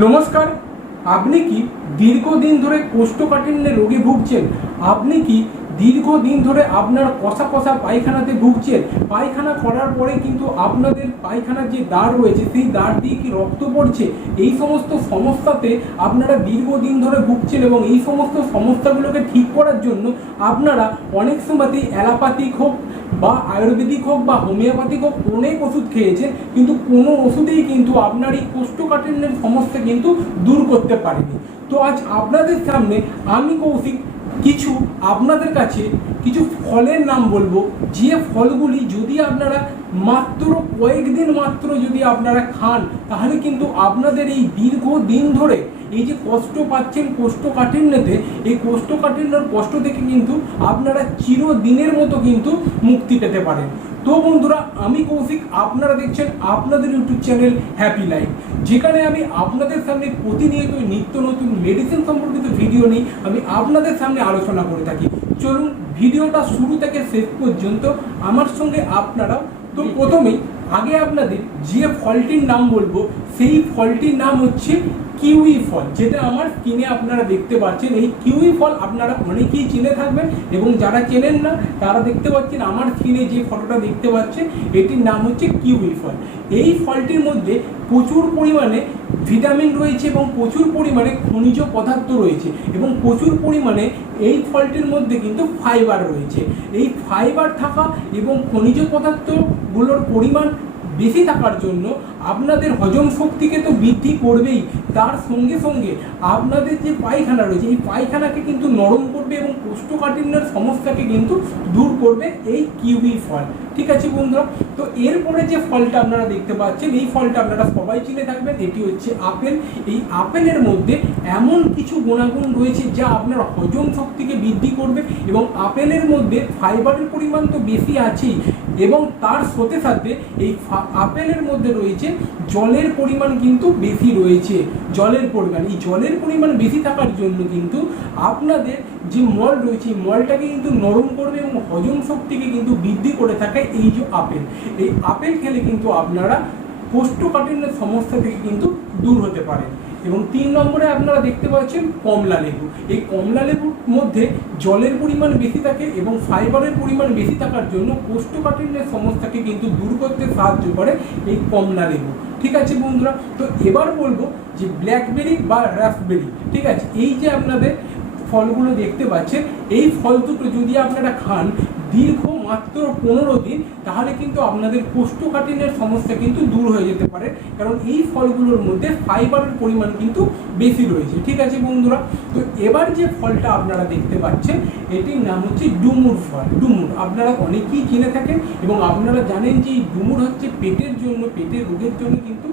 নমস্কার আপনি কি দীর্ঘদিন ধরে কোষ্ঠকাঠিন্যে রোগে ভুগছেন? আপনি কি দীর্ঘদিন ধরে আপনার কষা কষা পায়খানাতে ভুগছেন। পায়খানা করার পরে কিন্তু আপনাদের পায়খানার যে দ্বার রয়েছে, সেই দ্বার দিয়ে কি রক্ত পড়ছে? এই সমস্ত সমস্যাতে আপনারা দীর্ঘদিন ধরে ভুগছেন এবং এই সমস্ত সমস্যাগুলোকে ঠিক করার জন্য আপনারা অনেক সময়তেই অ্যালোপ্যাথিক হোক বা আয়ুর্বেদিক হোক বা হোমিওপ্যাথিক হোক অনেক ওষুধ খেয়েছেন, কিন্তু কোনো ওষুধেই কিন্তু আপনার এই কোষ্ঠকাঠিন্যের সমস্যা কিন্তু দূর করতে পারেনি। তো আজ আপনাদের সামনে আমি কৌশিক কিছু আপনাদের কাছে কিছু ফলের নাম বলব। যে ফলগুলি যদি আপনারা মাত্র কয়েকদিন মাত্র যদি আপনারা খান, তাহলে কিন্তু আপনাদের এই দীর্ঘ দিন ধরে এই যে কষ্ট পাচ্ছেন কোষ্ঠকাঠিন্যতে, এই কোষ্ঠকাঠিন্যর কষ্ট থেকে কিন্তু আপনারা চিরদিনের মতো কিন্তু মুক্তি পেতে পারেন। তো বন্ধুরা, আমি কৌশিক, আপনারা দেখছেন আপনাদের ইউটিউব চ্যানেল হ্যাপি লাইফ যেখানে আমি আপনাদের সামনে প্রতিনিয়ত নিত্য নতুন মেডিসিন সম্পর্কিত ভিডিও নিই আমি আপনাদের সামনে আলোচনা করে থাকি। চলুন ভিডিওটা শুরু থেকে শেষ পর্যন্ত আমার সঙ্গে আপনারাও। তো প্রথমেই, আগে আপনাদের যে ফলটির নাম বলব, সেই ফলটির নাম হচ্ছে কিউই ফল, যেটা আমার স্কিনে আপনারা দেখতে পাচ্ছেন, এই কিউই ফল আপনারা অনেকেই চিনে থাকবেন এবং যারা চেনেন না, তারা দেখতে পাচ্ছেন আমার স্কিনে যে ফটোটা দেখতে পাচ্ছেন, এটির নাম হচ্ছে কিউই ফল। এই ফলটির মধ্যে প্রচুর পরিমাণে ভিটামিন রয়েছে এবং প্রচুর পরিমাণে খনিজ পদার্থ রয়েছে এবং প্রচুর পরিমাণে এই ফলটির মধ্যে কিন্তু ফাইবার রয়েছে। এই ফাইবার থাকা এবং খনিজ পদার্থগুলোর পরিমাণ বেশি থাকার জন্য আপনাদের হজম শক্তিকে তো বৃদ্ধি করবেই। তার সঙ্গে সঙ্গে আপনাদের যে পায়খানা রয়েছে, এই পায়খানাকে কিন্তু নরম করবে এবং কোষ্ঠকাঠিন্যের সমস্যাকে কিন্তু দূর করবে এই কিউই ফল। ঠিক আছে বন্ধুরা? তো এরপরে যে ফলটা আপনারা দেখতে পাচ্ছেন, এই ফলটা আপনারা সবাই চিনে থাকবেন, এটি হচ্ছে আপেল। এই আপেলের মধ্যে এমন কিছু গুণাগুণ রয়েছে যা আপনার হজম শক্তিকে বৃদ্ধি করবে এবং আপেলের মধ্যে ফাইবারের পরিমাণ তো বেশি আছেই এবং তার সাথে সাথে এই আপেলের মধ্যে রয়েছে, জলের পরিমাণ কিন্তু বেশি রয়েছে, জলের পরিমাণ। এই জলের পরিমাণ বেশি থাকার জন্য কিন্তু আপনাদের যে মল রয়েছে মলটাকে কিন্তু নরম করবে এবং হজম শক্তিকে কিন্তু বৃদ্ধি করে থাকে এই যে আপেল। এই আপেল খেলে কিন্তু আপনারা কোষ্ঠকাঠিন্যের সমস্যা থেকে কিন্তু দূর হতে পারেন। এবং তিন নম্বরে আপনারা দেখতে পাচ্ছেন কমলা লেবু। এই কমলা লেবুর মধ্যে জলের পরিমাণ বেশি থাকে এবং ফাইবারের পরিমাণ বেশি থাকার জন্য কোষ্ঠকাঠিন্যের সমস্যাকে কিন্তু দূর করতে সাহায্য করে এই কমলা লেবু। ঠিক আছে বন্ধুরা? তো এবার বলব যে ব্ল্যাকবেরি বা রাসবেরি, ঠিক আছে? এই যে আপনাদের ফলগুলো দেখতে পাচ্ছেন, এই ফল দুটো যদি আপনারা খান দীর্ঘ মাত্র পনেরো দিন, তাহলে কিন্তু আপনাদের কোষ্ঠকাঠিন্যের সমস্যা কিন্তু দূর হয়ে যেতে পারে। কারণ এই ফলগুলোর মধ্যে ফাইবারের পরিমাণ কিন্তু বেশি রয়েছে। ঠিক আছে বন্ধুরা? তো এবার যে ফলটা আপনারা দেখতে পাচ্ছেন, এটির নাম হচ্ছে ডুমুর ফল। ডুমুর, আপনারা অনেকেই চিনে থাকেন এবং আপনারা জানেন যে এই ডুমুর হচ্ছে পেটের জন্য, পেটের রোগের জন্য কিন্তু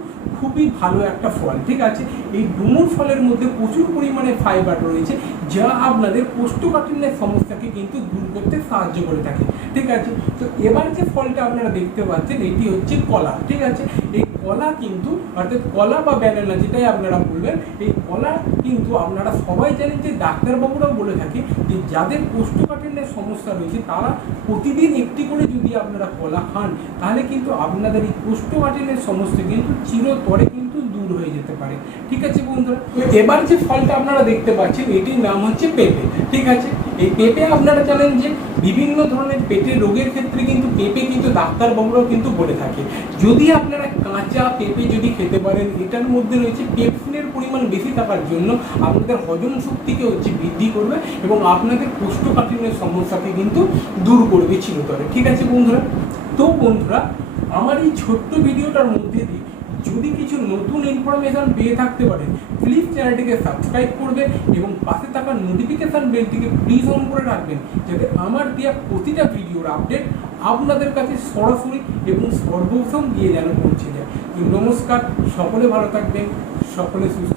খুবই ভালো একটা ফল, ঠিক আছে? এই ডুমুর ফলের মধ্যে প্রচুর পরিমাণে ফাইবার রয়েছে, যা আপনাদের কোষ্ঠকাঠিন্যের সমস্যাকে কিন্তু দূর করতে সাহায্য করে থাকে, ঠিক আছে? তো এবার যে ফলটা আপনারা দেখতে পাচ্ছেন, এটি হচ্ছে কলা, ঠিক আছে? এই কলা কিন্তু, অর্থাৎ কলা বা ব্যানানা যেটাই আপনারা বলবেন, এই কলা কিন্তু আপনারা সবাই জানেন যে ডাক্তারবাবুরাও বলে থাকে যে যাদের কোষ্ঠকাঠিন্যের সমস্যা রয়েছে, তারা প্রতিদিন একটি করে যদি আপনারা কলা খান, তাহলে কিন্তু আপনাদের এই কোষ্ঠকাঠিন্যের সমস্যা কিন্তু চিরতরে দূর হয়ে যেতে পারে। ঠিক আছে বন্ধুরা এবার যে ফলটা আপনারা দেখতে পাচ্ছেন, এটির নাম হচ্ছে পেঁপে। ঠিক আছে? এই পেঁপে আপনারা জানেন যে বিভিন্ন ধরনের পেটের রোগের ক্ষেত্রে কিন্তু পেঁপে কিন্তু ডাক্তারবাবুরাও কিন্তু বলে থাকে। যদি আপনারা কাঁচা পেঁপে যদি খেতে পারেন, এটার মধ্যে রয়েছে পেপসিনের পরিমাণ বেশি থাকার জন্য আপনাদের হজম শক্তিকে হচ্ছে বৃদ্ধি করবে এবং আপনাদের কোষ্ঠকাঠিন্যের সমস্যাকে কিন্তু দূর করবে চিরতরে। ঠিক আছে বন্ধুরা? তো বন্ধুরা, আমার এই ছোট্ট ভিডিওটার মধ্যে দিয়ে যদি কিছু নতুন ইনফরমেশান পেয়ে থাকতে পারেন প্লিজ চ্যানেলটিকে সাবস্ক্রাইব করবেন এবং পাশে থাকা নোটিফিকেশান বেলটিকে প্লিজ অন করে রাখবেন, যাতে আমার দেওয়া প্রতিটা ভিডিওর আপডেট আপনাদের কাছে সরাসরি এবং সর্বপ্রথম দিয়ে যেন পৌঁছে যায়। নমস্কার, সকলে ভালো থাকবেন, সকলে সুস্থ